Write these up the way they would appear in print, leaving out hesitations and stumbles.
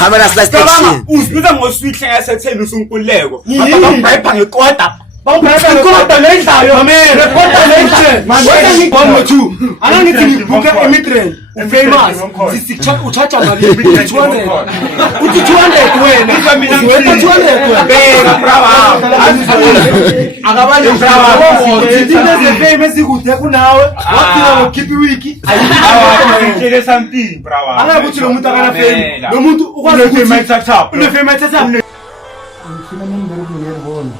Cabana slice cabana uzibiza ngoswihle ngasetheni usunkuleko bangibhayipha ngekota bangibhayipha ngekota lendlayo rekota lendlayo wena ngithi 1 2 angithi ngibuka emitrain famous uchacha mali 200 uthi 200 wena wena 200 wena brava akabanye brava ngizithize famous ikude kunawe waphila ngokhiphi wiki ayitshele something brava angakuthi lo muntu akana fame lo muntu ukwazi ukuthi une fame thatha ngifuna nembere ngiyabona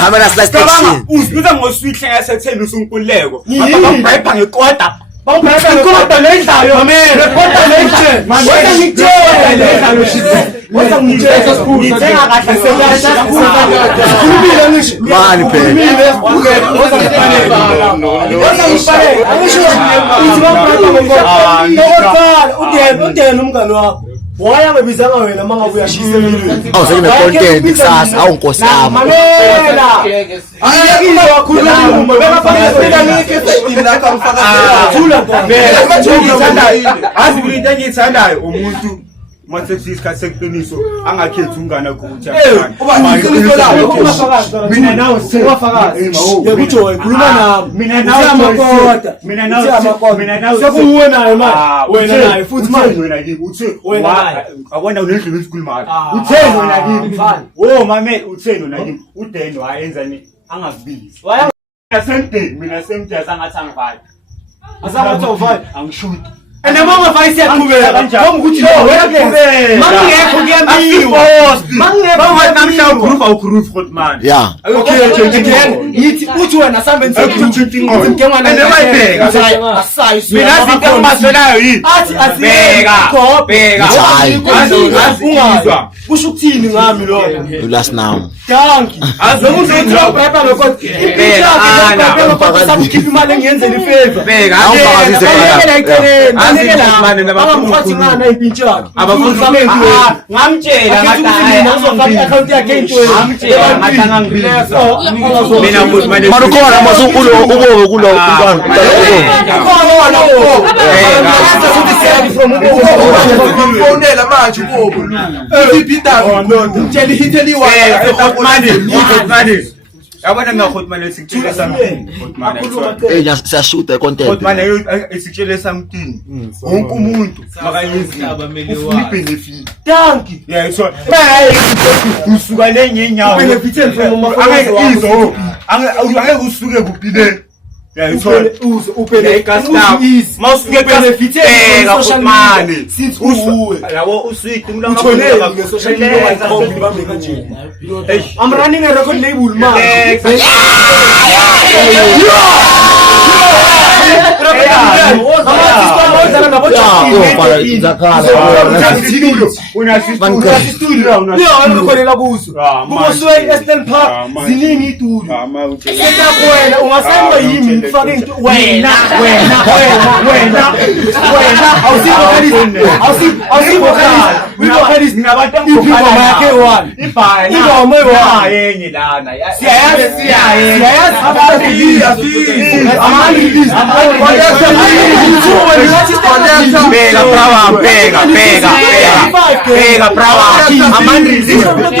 Cabana slice uzibiza ngoswihle ngasetheni usunkuleko bangibhayipha ngekota bangibhayipha ngekota lendlayo rekota lendlayo wena ngitshela lendlayo shit wena ngitshela ngithenga kahle sekulile ngisho mani phela udeni umngane wakho waya ngibizanga wena mangabe uyashisa emilweni awuseke content kusasa awunkosi yami mamela ayekile wakhuluma bekaphamela ngifike la kamfaka thula azi into engiyithandayo umuntu masethi isikhathi sekuqiniso angakhethi ungana ukuthi mina nawe sewafakazi yakuthi wayikhuluma nami mina nawe sekuwe naye manje wena naye futhi manje wena kimi uthi awona unendlela esikhulumayo utheni wena kimi oh mame utheni wena kimi udeni wayenzani angakubizi mina semthe sangathi angivali asangathi uvali angishuthi and mama vaisi yaqhubeka ngoba ukuthi lo wena mangekho kuyambiwa mangekho namhla ugroove god man yeah okay yithi uthi wena sambe ngisekhuluma ngengwana nemayibheka asayi mina izinto engimaselayo yini athi bheka ungazizwa kusho ukuthini ngami lo last now danki azokuthi uthropa ngekho impilo yakhe samkhipha imali engiyenzela ifavor bheka awufakazise mane nabafuni ngana impintshaka abafuni ngamtshela ngathi account yakhe into ngamtshela ngathi angangibiza mina futhi manje marukhona masukulo ubobe kulo umntwana khona ufonela manje ubobe uphipita umtshela ihitheli manje yabona ngakhothmane sikutshela something khothmane siyashuta content khothmane sikutshela something wonke umuntu makayenzi ufuna benefit danki yeah so usuka lenyenyawo benefit angeke angeke usuke kupile yeah so upele custom mawusuke benefit khothmane sithi uwe yabo uswiti ngulanga nge-social media ngibambe kanje I'm running a record label man ziningi itulo wena ungasenza yimi ngifake into wena awusivokalist ngabantu ingoma yakhe one ingoma yenye lana siyayazi bega brava amandrizi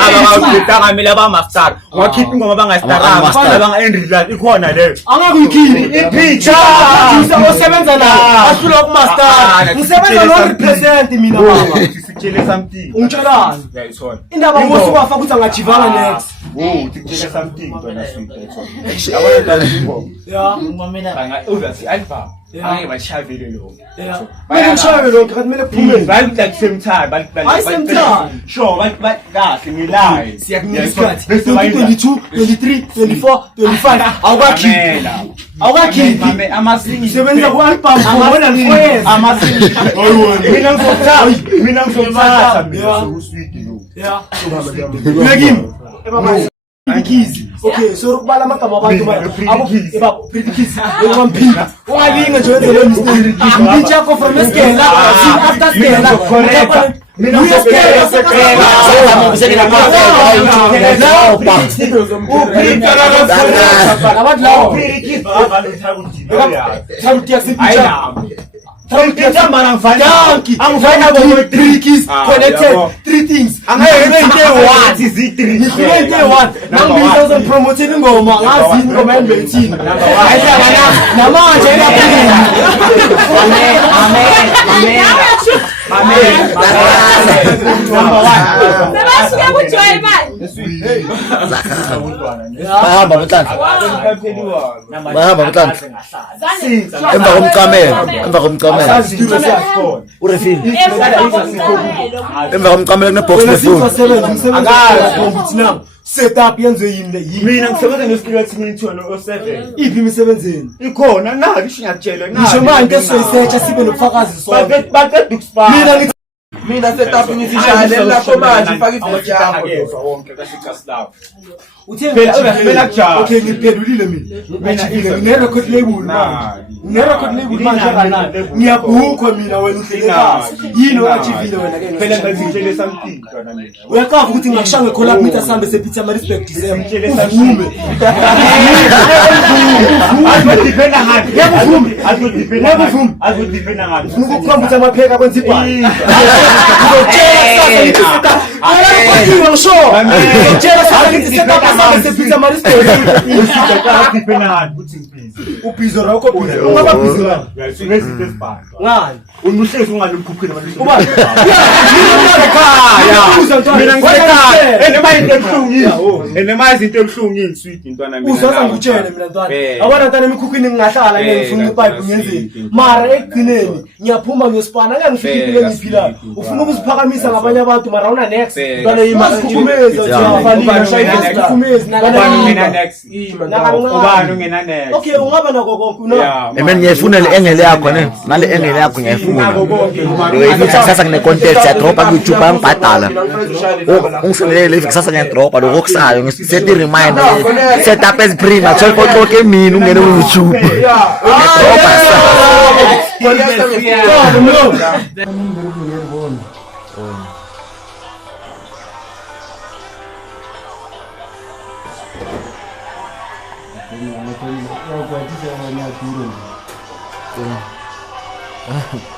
abangawudanga mina bamastar wakhipha ingoma bangastaranga bafana banga endrizi ikhona leyo angakuyikhiphi ipicture osebenza la asula kumaster ngisebenza lo represent mina baba sikutshele something ungitshelani yayithona indaba ngosuka fakuthi angajivanga next tikutshele something wena sweet yayithona ya ngumamela obviously alpha angeke bachavele lo bayashave lo kumele kuphume right at same time but sure but kahle ngilaye siyakunika isikhathi 22 23 24 25 awukakhiphi mame amasingi sebenza ku album ngibona nini amasingi mina ngizothatha mina usweet lo yeah ngekimi keys. Okay, so ukubala amagama abantu pretty keys. Ungamphika. Ungalinga nje wenze lo mistake. Ngitsha ko from Skela, after Skela. Mina uSkela Sekela connected 3 things. Promoting ngoma ngazi ingoma endibethini. Namanje bahamba mhlanje emva komcamelo urefile emva komcamelo kunebox nefoni setup yenziwe yini mina ngisebenza ngeskill yathi no7 iphi imisebenzeni ikhona nayo ishiyatshela ngisho manje soyisearcha sibe nobufakazi sonke baqeda ukuspara mina setup ngizishayele lapho manje ifaka ifoni yakho wonke kaSicaslaw uthe okay ngiphendulile mina ngine record label manje kanani ngiyabhukwa mina wena uhlelekazi yini oachievile wena ke phela ngizitshele something ntwana mina uyaqhafa ukuthi ngakshanga collab meet asambe sePeter Maritzburg December uvume azodipenda ngani azodipenda ngani ukukhomba ukuthi amapheka kwenza ibhali Peter Maritzburg dipenda ngani ukuthi ngibhizi ubhizo rakho ungaba bhizo la singezinto ezibhanga ngani unuhlezi ungalomkhuphini abantu uba mina ngisekhaya enema izinto ebuhlungini sweet intwana mina uzoza ngutshele mina ntwana abona ntwana emikhukhwini ngingahlala ngifuna ipipe ngenzeni mara ekugcineni ngiyaphuma ngiyosipana ngangifiki kule ngiphila ufuna ukuziphakamisa ngabanye abantu mara una next ntwana imasikhumeza uyavalina shayini sikhumeza mina next ubani ungena next okay ungaba nako konke una Amen ngiyafuna le engele yakho ne nale engele yakho ngiyafuna ukuthi sasa ngine content ya drop ku YouTube angibhadala ungiselele sasa ngine drop lokho kusayo ngiset reminder setup as prima tshoko mina ungene ku YouTube Yeah.